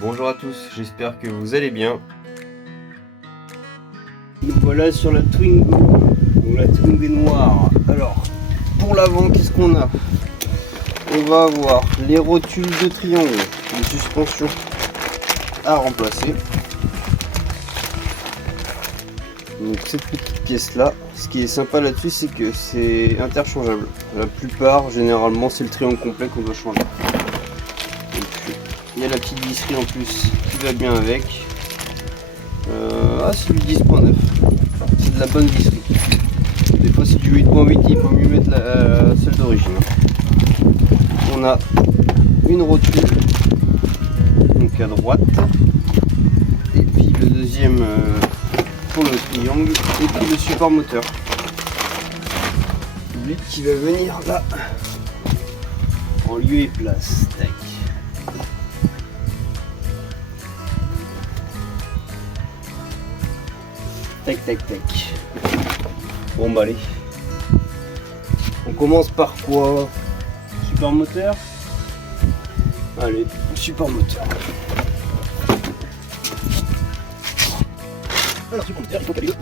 Bonjour à tous, j'espère que vous allez bien. Nous voilà sur la Twingo, donc la Twingo noire. Alors, pour l'avant, qu'est-ce qu'on a? On va avoir les rotules de triangle, de suspension à remplacer. Donc cette petite pièce là, ce qui est sympa là-dessus, c'est que c'est interchangeable. La plupart, généralement, c'est le triangle complet qu'on doit changer. Donc, il y a la petite visserie en plus qui va bien avec. C'est du 10.9, c'est de la bonne visserie. Des fois c'est du 8.8, il faut mieux mettre celle d'origine. On a une rotule, donc à droite, et puis le deuxième pour le triangle, et puis le support moteur. Lui qui va venir là, en lieu et place. Tac. Tac tac tac. Bon bah allez. On commence par quoi? Support moteur. Allez, support moteur. Alors support moteur, il faut caler.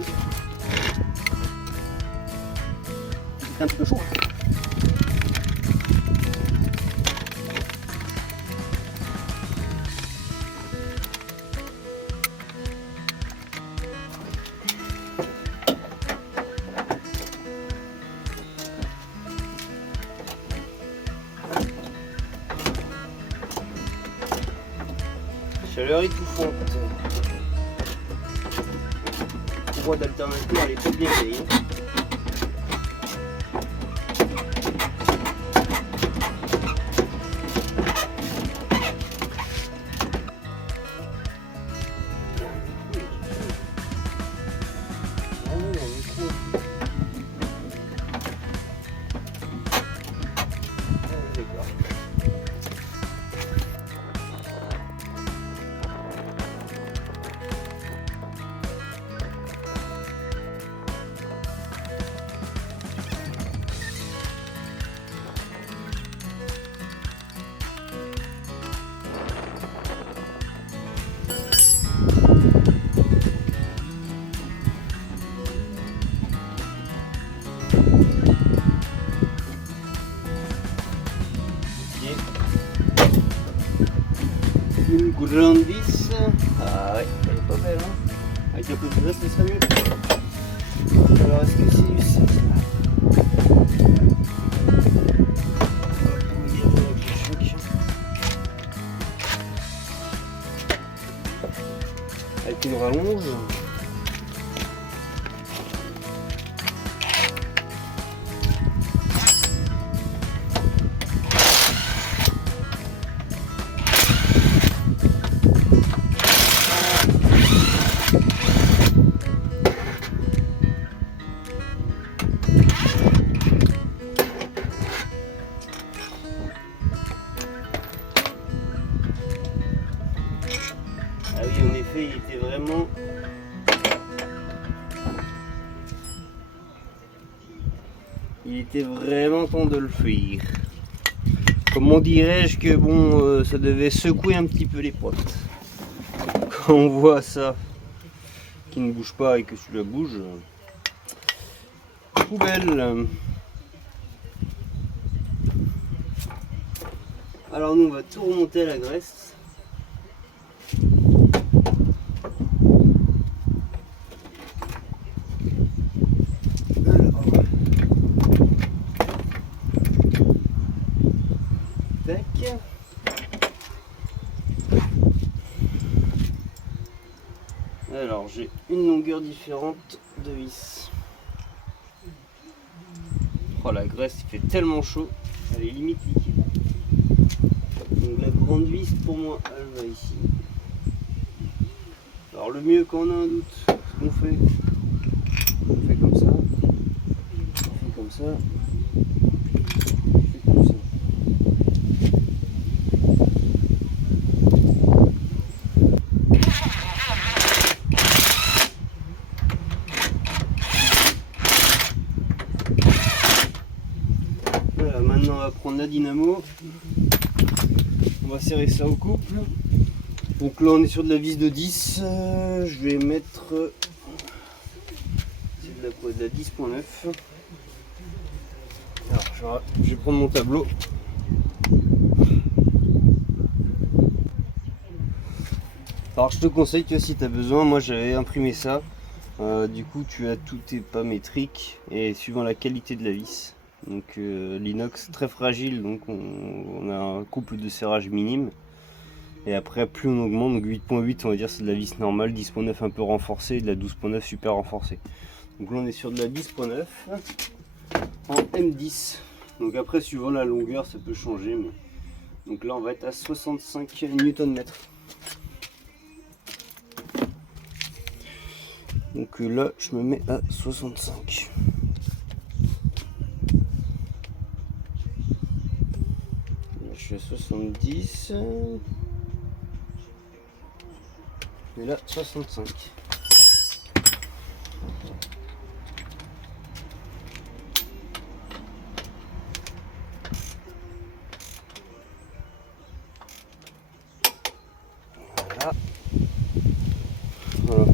C'est un petit peu chaud. Chaleur étouffante. Voie d'alternative, elle est pas bien payée. Une grande vis. Ah ouais, elle est pas belle hein. Avec un peu de graisse, ce serait mieux. Alors est-ce que c'est ça? Avec une rallonge. Ah oui, en effet, il était vraiment temps de le faire. Comment dirais-je que bon, ça devait secouer un petit peu les potes. Quand on voit ça qui ne bouge pas et que celui-là bouge, poubelle. Alors nous on va tout remonter à la graisse. Alors j'ai une longueur différente de vis. Oh la graisse il fait tellement chaud, elle est limite liquide. Donc la grande vis pour moi elle va ici. Alors le mieux quand on a un doute, ce qu'on fait, on fait comme ça, on fait comme ça. Maintenant on va prendre la dynamo, on va serrer ça au couple Donc là on est sur de la vis de 10, je vais mettre c'est de la quoi, de la 10.9. Alors je vais prendre mon tableau. Alors je te conseille que si tu as besoin, moi j'avais imprimé ça, du coup tu as tous tes pas métriques et suivant la qualité de la vis. Donc l'inox très fragile, donc on a un couple de serrage minime. Et après plus on augmente, donc 8.8 on va dire c'est de la vis normale, 10.9 un peu renforcée et de la 12.9 super renforcée. Donc là on est sur de la 10.9 en M10. Donc après suivant la longueur ça peut changer, mais donc là on va être à 65 Nm. Donc là je me mets à 65. Là, je suis à 70. Et là 65. Voilà.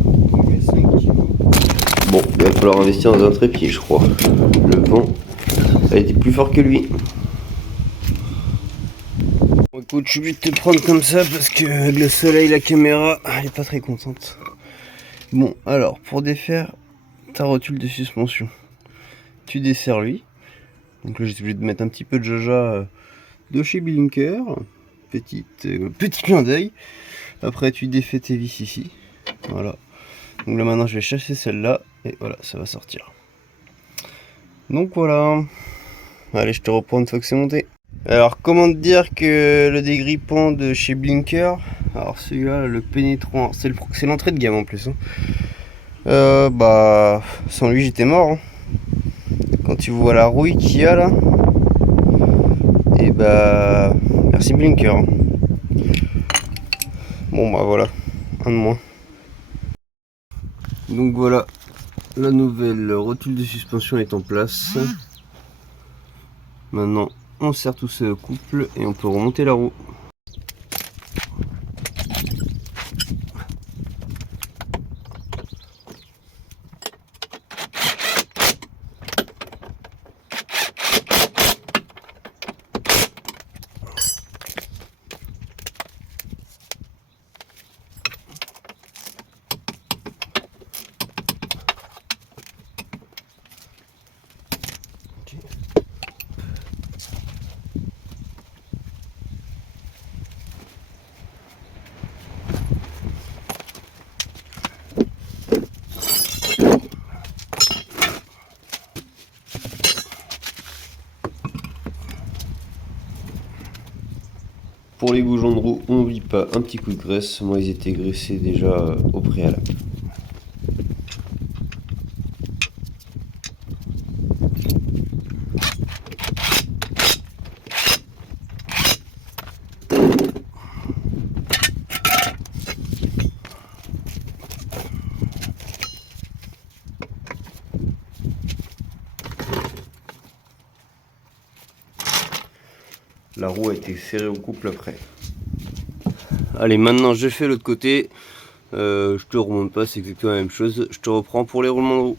Bon, il va falloir investir dans un trépied, je crois. Le vent a été plus fort que lui. Bon, écoute, je suis obligé de te prendre comme ça parce que avec le soleil, la caméra, elle est pas très contente. Bon, alors, pour défaire ta rotule de suspension, tu desserres lui. Donc là, j'ai obligé de mettre un petit peu de jaja de chez Blinker. Petit clin d'œil. Après, tu défais tes vis ici. Voilà. Donc là, maintenant, je vais chasser celle-là. Et voilà, ça va sortir. Donc voilà. Allez, je te reprends une fois que c'est monté. Alors, comment te dire que le dégrippant de chez Blinker, alors celui-là, le pénétrant, c'est l'entrée de gamme en plus. Hein. Bah, sans lui, j'étais mort. Hein. Quand tu vois la rouille qu'il y a là, et bah, merci Blinker. Hein. Bon, bah voilà, un de moins. Donc voilà, la nouvelle rotule de suspension est en place. Maintenant, on serre tout ce couple et on peut remonter la roue. Pour les boujons de roue, on n'oublie pas un petit coup de graisse. Moi, ils étaient graissés déjà au préalable. La roue a été serrée au couple après. Allez, maintenant je fais l'autre côté. Je te remonte pas, c'est exactement la même chose. Je te reprends pour les roulements de roue.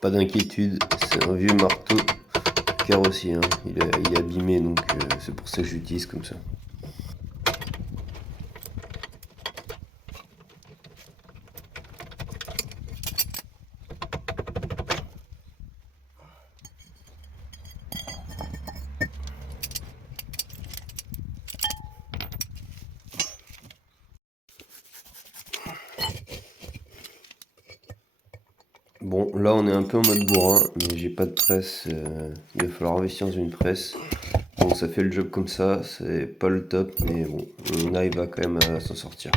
pas d'inquiétude, c'est un vieux marteau carrossier, hein. Il est abîmé, donc c'est pour ça que j'utilise comme ça. Bon, là on est un peu en mode bourrin, mais j'ai pas de presse, il va falloir investir dans une presse. Bon, ça fait le job comme ça, c'est pas le top, mais bon, on arrive à quand même à s'en sortir.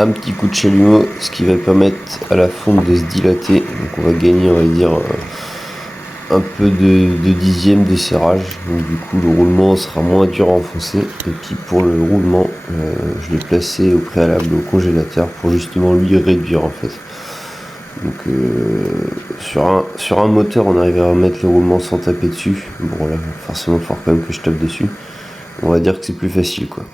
Un petit coup de chalumeau, ce qui va permettre à la fonte de se dilater. Donc on va gagner, on va dire, un peu de dixième de serrage. Donc du coup le roulement sera moins dur à enfoncer. Et puis pour le roulement, je l'ai placé au préalable au congélateur pour justement lui réduire en fait. Donc sur un moteur on arrivera à mettre le roulement sans taper dessus. Bon là forcément il faut quand même que je tape dessus. On va dire que c'est plus facile quoi.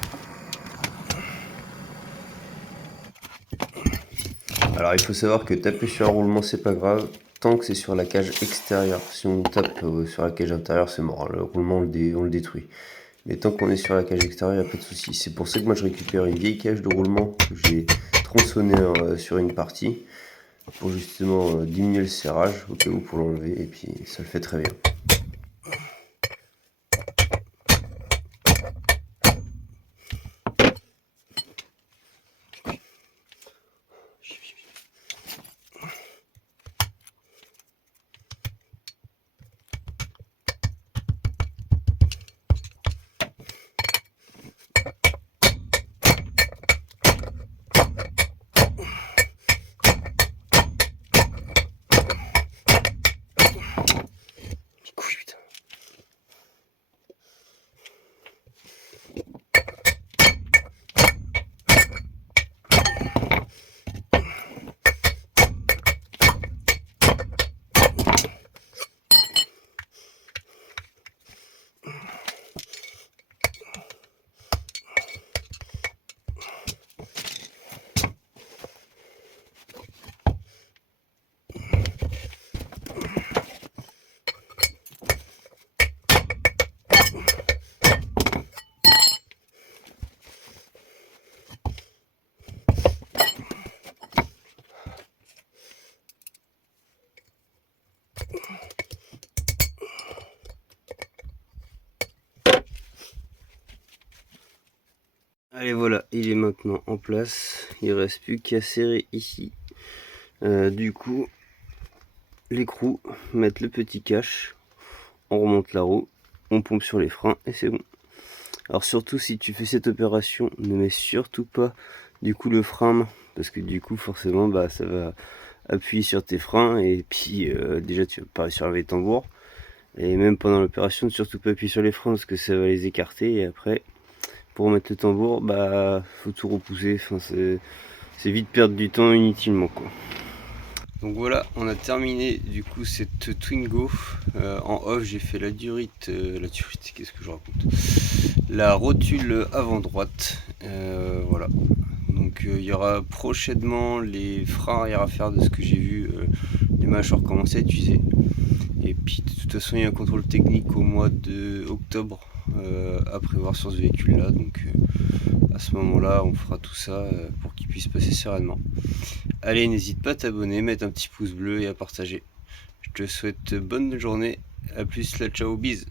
Alors il faut savoir que taper sur un roulement c'est pas grave tant que c'est sur la cage extérieure. Si on tape sur la cage intérieure c'est mort, le roulement on le détruit. Mais tant qu'on est sur la cage extérieure il n'y a pas de souci. C'est pour ça que moi je récupère une vieille cage de roulement que j'ai tronçonnée sur une partie pour justement diminuer le serrage au cas où pour l'enlever et puis ça le fait très bien. Allez voilà, il est maintenant en place, il ne reste plus qu'à serrer ici. Du coup, l'écrou, mettre le petit cache, on remonte la roue, on pompe sur les freins et c'est bon. Alors surtout si tu fais cette opération, ne mets surtout pas du coup le frein à main, parce que du coup forcément bah, ça va appuyer sur tes freins et puis déjà tu vas pas réussir à lever le tambour. Et même pendant l'opération, ne surtout pas appuyer sur les freins parce que ça va les écarter et après pour mettre le tambour, bah faut tout repousser, enfin, c'est vite perdre du temps inutilement quoi. Donc voilà, on a terminé du coup cette Twingo. En off j'ai fait la durite, qu'est-ce que je raconte, la rotule avant droite, voilà. Donc il y aura prochainement les freins arrière à faire de ce que j'ai vu, les mâchoires commencer à être usées. Et puis de toute façon il y a un contrôle technique au mois de octobre à prévoir sur ce véhicule là, donc à ce moment là on fera tout ça pour qu'il puisse passer sereinement. Allez, n'hésite pas à t'abonner, mettre un petit pouce bleu et à partager. Je te souhaite bonne journée, à plus, la ciao, bise.